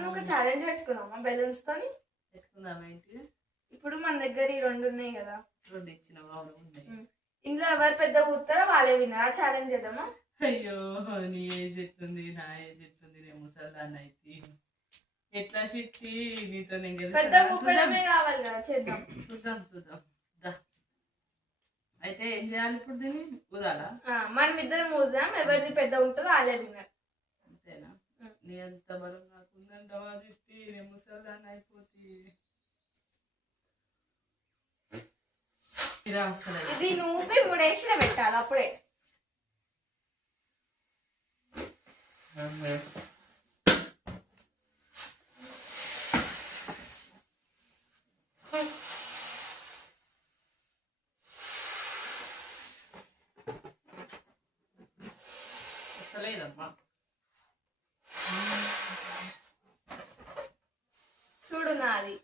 మనం ఒక challenge పెట్టుకున్నామా balloons తోని పెట్టుకుందామా ఏంటి ఇప్పుడు మన దగ్గర ఈ 2 ఉన్నాయి కదా 2 ఇచ్చినావా ఇందులో ఎవరు పెద్ద కూర్తారో వాళ్ళే విన్నారు ఆ ఛాలెంజ్ చేద్దామా అయ్యో నీ ఏజ్ ఎట్లుంది నా ఏజ్ ఎట్లుంది నేను ముసల్దాన్ని అయితే ఎట్లా చిట్టి నీతో నేను పెద్ద కూర్చడమే కావాలి కదా చేద్దాం చూద్దాం అయితే ఏం చేయాలి ఇప్పుడు దీన్ని ఊదాలా మనం ఇద్దరం ఊదాం ఎవరిది పెద్ద ఉంటుందో వాళ్ళే విన్నారు అంతేనా నీ అంత బలం నాకు ఉందంటావా చిట్టి నేను ముసల్దాన్ని అయిపోతే ఇది నువ్వు 3 వేసిన పెట్టాలి అప్పుడే వస్తలేదమ్మా చూడు నాది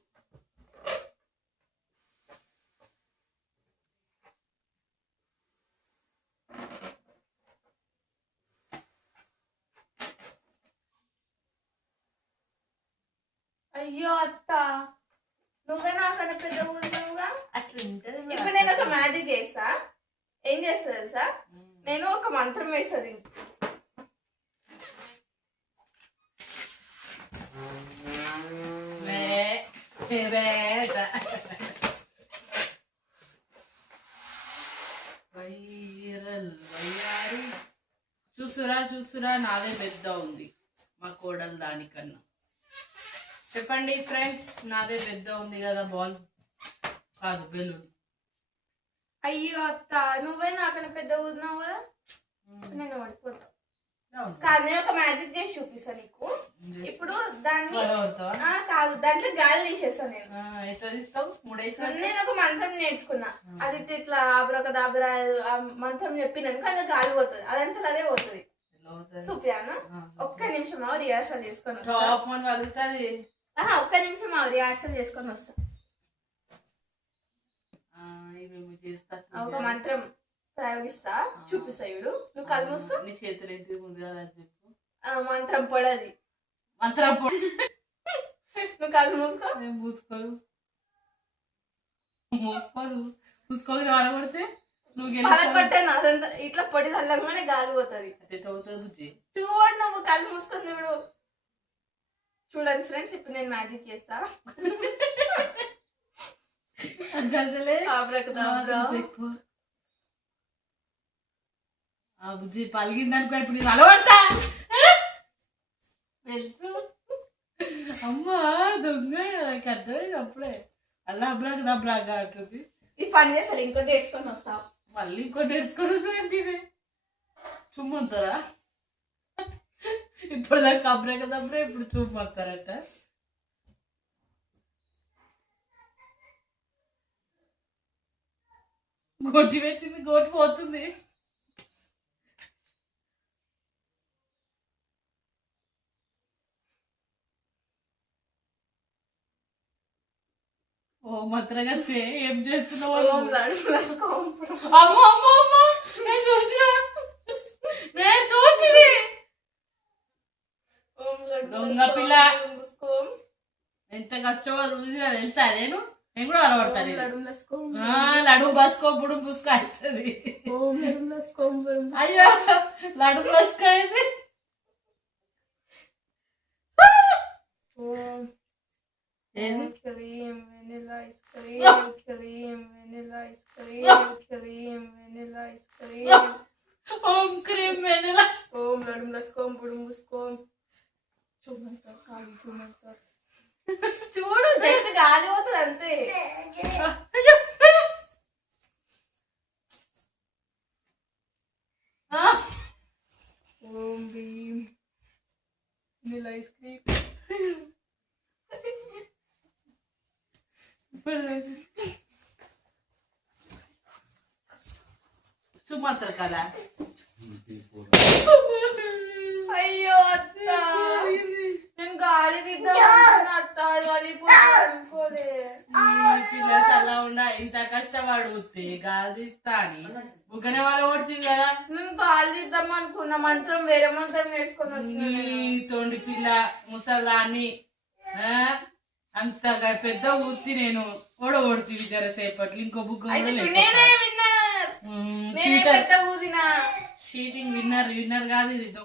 అయ్యో అత్త నువ్వే నాకన్నా పెద్ద ఊరుగా అట్లా ఉంటది ఇప్పుడు నేను ఒక మ్యాజిక్ చేస్తా ఏం చేస్తా తెలుసా నేను ఒక మంత్రం వేస్తుంది చూసురా నాదే పెద్ద ఉంది మా కోడలు దానికన్నా చెప్పండి ఫ్రెండ్స్ నాదే పెద్ద ఉంది కదా బాల్ కాదు బెలూన్ అయ్యో అత్త నువ్వే నాకన్నా పెద్ద ఊరినావు కదా నేను పడిపోతా కాదు నేను ఒక మ్యాజిక్ చేసి చూపిస్తా నీకు ఇప్పుడు దాన్ని కాదు దాంట్లో గాలి తీసేస్తాను నేను ఒక మంత్రం నేర్చుకున్నా అది ఇట్లా ఆబ్రకదాబ్రా మంత్రం చెప్పినాను కానీ గాలి పోతుంది అదంతా అదే పోతుంది చూపియాను ఒక్క నిమిషం రిహార్సల్ చేసుకొని ఒక్క నిమిషం రిహార్సల్ చేసుకొని వస్తా ఒక మంత్రం ప్రయోగిస్తా చూపిస్తా ఇడు నువ్వు కళ్ళు మూసుకో నీ చేతులు ఏంటి ముందుగా చెప్పు మంత్రం పొడది మంత్రం పొడి నువ్వు కళ్ళు మూసుకో మూసుకోలు గాలి కొడితే నువ్వు పట్టను అదంతా ఇట్లా పొడి చల్లగానే గాలి పోతుంది చూడు నువ్వు కళ్ళు మూసుకొని చూడు చూడండి ఫ్రెండ్స్ ఇప్పుడు నేను మ్యాజిక్ చేస్తా బుజ్జి పలిగిందనుకో ఇప్పుడు నేను అలవడతా తెలుసు అమ్మా దొంగ అర్థమైంది అప్పుడే అల్లా అబ్రాక్ దబ్రాక్ అంటుంది ఈ పని చేస్తారు ఇంకోటి నేర్చుకొని వస్తావు మళ్ళీ ఇంకోటి నేర్చుకొని వస్తాయండి ఇవే చుమ్మంతారా ఇప్పుడు దాకా అబ్రాక్ దబ్రా ఇప్పుడు చూపమంటారట గొట్టి పెట్టింది గోటి పోతుంది ఓ మంత్రగతే ఏం చేస్తున్నావు అమ్మో అమ్మో అమ్మో నేను చూసినా దొంగ పిల్ల ఎంత కష్టమో చూసినా తెలుసా నేను కూడా అలవడతాను లడు బస్కో బుడు పుస్కో అవుతుంది అయ్యో లడు బస్కో అయింది cream, vanilla ice cream, cream, vanilla ice cream, cream, vanilla ice cream. Om cream vanilla. Om ladum laskom budum buskom. చూడంటారు కాలి చూడంటారు చూడు జస్ట్ గాలి పోతుంది అంతే ఓం భీమ్ vanilla ice cream. సుమాత్ర కదా అయ్యో అత్త నేను గాలి అత్త పిల్లలు అలా ఉండ ఇంత కష్టపడుతే గాలి తీస్తా అని బుగ్గనే వాళ్ళ కొడుతుంది కదా నేను గాలి తీద్దాం అనుకున్న మంత్రం వేరే మంత్రం నేర్చుకొని వచ్చి తోండి పిల్ల ముసలాన్ని అంతగా పెద్ద ఊర్తి నేను ఓడగొడుతుంది జరసేపట్లు ఇంకో బుక్ నేనే విన్నర్ చీటర్ పెద్ద ఊదినా చీటింగ్ విన్నర్ కాదు ఇది